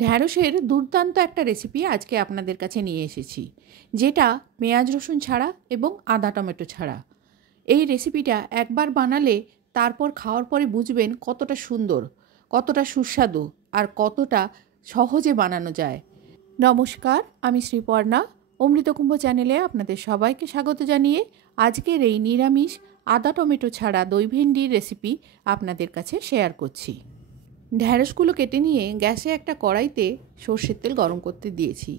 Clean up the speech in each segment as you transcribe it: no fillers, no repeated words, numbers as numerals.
ঢ্যাঁড়সের দুর্দান্ত একটা রেসিপি আজকে আপনাদের কাছে নিয়ে এসেছি, যেটা পেঁয়াজ রসুন ছাড়া এবং আদা টমেটো ছাড়া। এই রেসিপিটা একবার বানালে তারপর খাওয়ার পরে বুঝবেন কতটা সুন্দর, কতটা সুস্বাদু আর কতটা সহজে বানানো যায়। নমস্কার, আমি শ্রীপর্ণা। অমৃতকুম্ভ চ্যানেলে আপনাদের সবাইকে স্বাগত জানিয়ে আজকের এই নিরামিষ আদা টমেটো ছাড়া দই ভেন্ডির রেসিপি আপনাদের কাছে শেয়ার করছি। ঢ্যাঁড়সগুলো কেটে নিয়ে গ্যাসে একটা কড়াইতে সর্ষের তেল গরম করতে দিয়েছি।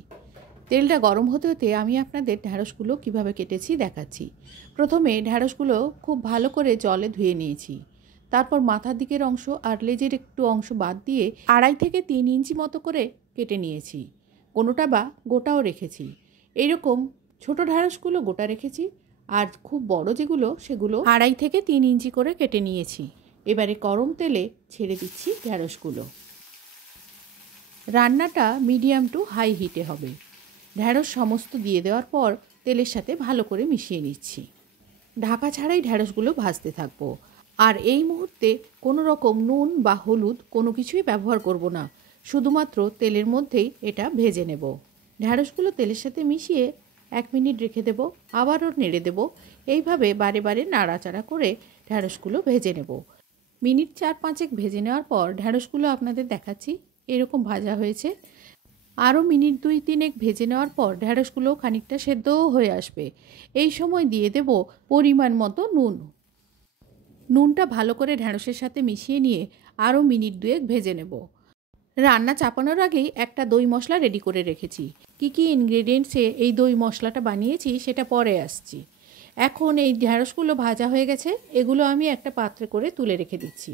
তেলটা গরম হতে হতে আমি আপনাদের ঢ্যাঁড়সগুলো কিভাবে কেটেছি দেখাচ্ছি। প্রথমে ঢ্যাঁড়সগুলো খুব ভালো করে জলে ধুয়ে নিয়েছি। তারপর মাথার দিকের অংশ আর লেজের একটু অংশ বাদ দিয়ে 2.5 থেকে 3 ইঞ্চি মতো করে কেটে নিয়েছি। কোনোটা বা গোটাও রেখেছি। এইরকম ছোট ঢ্যাঁড়সগুলো গোটা রেখেছি, আর খুব বড় যেগুলো সেগুলো 2.5 থেকে 3 ইঞ্চি করে কেটে নিয়েছি। এবারে গরম তেলে ছেড়ে দিচ্ছি ঢ্যাঁড়সগুলো। রান্নাটা মিডিয়াম টু হাই হিটে হবে। ঢ্যাঁড়স সমস্ত দিয়ে দেওয়ার পর তেলের সাথে ভালো করে মিশিয়ে নিচ্ছি। ঢাকা ছাড়াই ঢ্যাঁড়সগুলো ভাজতে থাকবো। আর এই মুহূর্তে কোনো রকম নুন বা হলুদ কোনো কিছুই ব্যবহার করব না, শুধুমাত্র তেলের মধ্যেই এটা ভেজে নেব। ঢ্যাঁড়সগুলো তেলের সাথে মিশিয়ে 1 মিনিট রেখে দেব, আবারও নেড়ে দেব। এইভাবে বারে বারে নাড়াচাড়া করে ঢ্যাঁড়সগুলো ভেজে নেব। মিনিট 4-5 ভেজে নেওয়ার পর ঢ্যাঁড়সগুলো আপনাদের দেখাচ্ছি এরকম ভাজা হয়েছে। আরও মিনিট 2-3 ভেজে নেওয়ার পর ঢ্যাঁড়সগুলো খানিকটা সেদ্ধও হয়ে আসবে। এই সময় দিয়ে দেব পরিমাণ মতো নুন। নুনটা ভালো করে ঢ্যাঁড়সের সাথে মিশিয়ে নিয়ে আরও মিনিট 2 ভেজে নেব। রান্না চাপানোর আগেই একটা দই মশলা রেডি করে রেখেছি। কী ইনগ্রেডিয়েন্টসে এই দই মশলাটা বানিয়েছি সেটা পরে আসছি। এখন এই ঢ্যাঁড়সগুলো ভাজা হয়ে গেছে, এগুলো আমি একটা পাত্রে করে তুলে রেখে দিচ্ছি।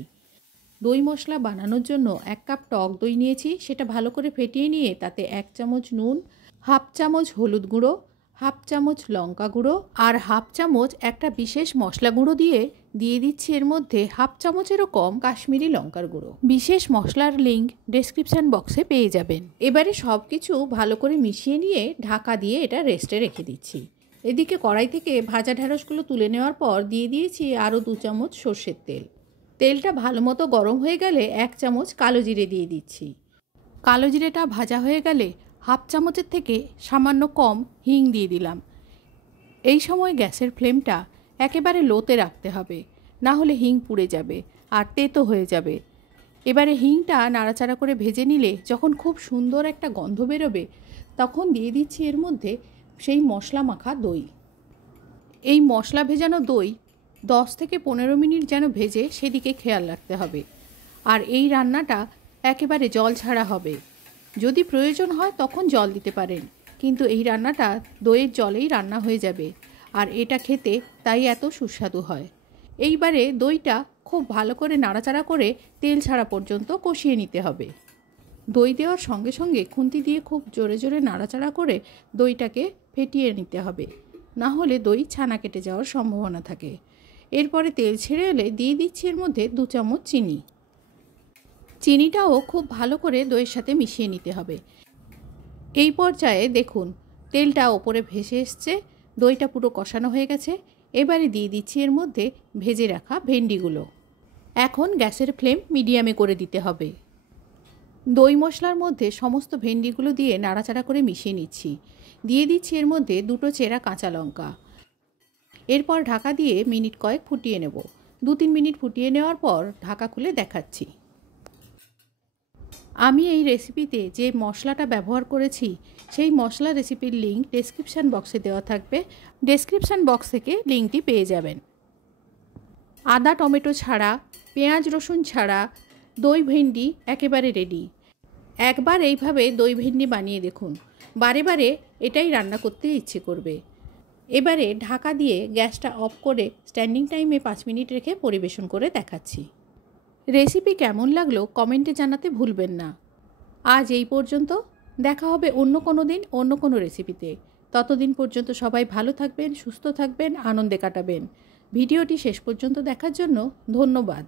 দই মশলা বানানোর জন্য 1 কাপ টক দই নিয়েছি। সেটা ভালো করে ফেটিয়ে নিয়ে তাতে 1 চামচ নুন, 1/2 চামচ হলুদ গুঁড়ো, 1/2 চামচ লঙ্কা গুঁড়ো আর 1/2 চামচ একটা বিশেষ মশলা গুঁড়ো দিয়ে দিচ্ছি এর মধ্যে 1/2 চামচেরও কম কাশ্মীরি লঙ্কার গুঁড়ো। বিশেষ মশলার লিঙ্ক ডেসক্রিপশন বক্সে পেয়ে যাবেন। এবারে সব কিছু ভালো করে মিশিয়ে নিয়ে ঢাকা দিয়ে এটা রেস্টে রেখে দিচ্ছি। এদিকে কড়াই থেকে ভাজা ঢ্যাঁড়সগুলো তুলে নেওয়ার পর দিয়ে দিয়েছি আরও 2 চামচ সর্ষের তেল। তেলটা ভালো মতো গরম হয়ে গেলে 1 চামচ কালো জিরে দিয়ে দিচ্ছি। কালো জিরেটা ভাজা হয়ে গেলে 1/2 চামচের থেকে সামান্য কম হিং দিয়ে দিলাম। এই সময় গ্যাসের ফ্লেমটা একেবারে লোতে রাখতে হবে, না হলে হিং পুড়ে যাবে আর তেতো হয়ে যাবে। এবারে হিংটা নাড়াচাড়া করে ভেজে নিলে যখন খুব সুন্দর একটা গন্ধ বেরোবে, তখন দিয়ে দিচ্ছি এর মধ্যে সেই মশলা মাখা দই। এই মশলা ভেজানো দই 10 থেকে 15 মিনিট যেন ভেজে সেদিকে খেয়াল রাখতে হবে। আর এই রান্নাটা একেবারে জল ছাড়া হবে। যদি প্রয়োজন হয় তখন জল দিতে পারেন, কিন্তু এই রান্নাটা দইয়ের জলেই রান্না হয়ে যাবে। আর এটা খেতে তাই এত সুস্বাদু হয়। এইবারে দইটা খুব ভালো করে নাড়াচাড়া করে তেল ছাড়া পর্যন্ত কষিয়ে নিতে হবে। দই দেওয়ার সঙ্গে সঙ্গে খুন্তি দিয়ে খুব জোরে জোরে নাড়াচাড়া করে দইটাকে ফেটিয়ে নিতে হবে, না হলে দই ছানা কেটে যাওয়ার সম্ভাবনা থাকে। এরপরে তেল ছেড়ে এলে দিয়ে দিচ্ছি এর মধ্যে 2 চামচ চিনি। চিনিটাও খুব ভালো করে দইয়ের সাথে মিশিয়ে নিতে হবে। এই পর্যায়ে দেখুন তেলটা ওপরে ভেসে এসছে, দইটা পুরো কষানো হয়ে গেছে। এবারে দিয়ে দিচ্ছি এর মধ্যে ভেজে রাখা ভেন্ডিগুলো। এখন গ্যাসের ফ্লেম মিডিয়ামে করে দিতে হবে। দই মশলার মধ্যে সমস্ত ভেন্ডিগুলো দিয়ে নাড়াচাড়া করে মিশিয়ে নিচ্ছি। দিয়ে দিচ্ছি এর মধ্যে 2 চেরা কাঁচা লঙ্কা। এরপর ঢাকা দিয়ে মিনিট কয়েক ফুটিয়ে নেব। 2-3 মিনিট ফুটিয়ে নেওয়ার পর ঢাকা খুলে দেখাচ্ছি। আমি এই রেসিপিতে যে মশলাটা ব্যবহার করেছি সেই মশলা রেসিপির লিঙ্ক ডেসক্রিপশান বক্সে দেওয়া থাকবে। ডেসক্রিপশান বক্স থেকে লিঙ্কটি পেয়ে যাবেন। আদা টমেটো ছাড়া, পেঁয়াজ রসুন ছাড়া দই ভেন্ডি একেবারে রেডি। একবার এইভাবে দই ভেন্ডি বানিয়ে দেখুন, বারে বারে এটাই রান্না করতে ইচ্ছে করবে। এবারে ঢাকা দিয়ে গ্যাসটা অফ করে স্ট্যান্ডিং টাইমে 5 মিনিট রেখে পরিবেশন করে দেখাচ্ছি। রেসিপি কেমন লাগলো কমেন্টে জানাতে ভুলবেন না। আজ এই পর্যন্ত, দেখা হবে অন্য কোনো দিন অন্য কোনো রেসিপিতে। ততদিন পর্যন্ত সবাই ভালো থাকবেন, সুস্থ থাকবেন, আনন্দে কাটাবেন। ভিডিওটি শেষ পর্যন্ত দেখার জন্য ধন্যবাদ।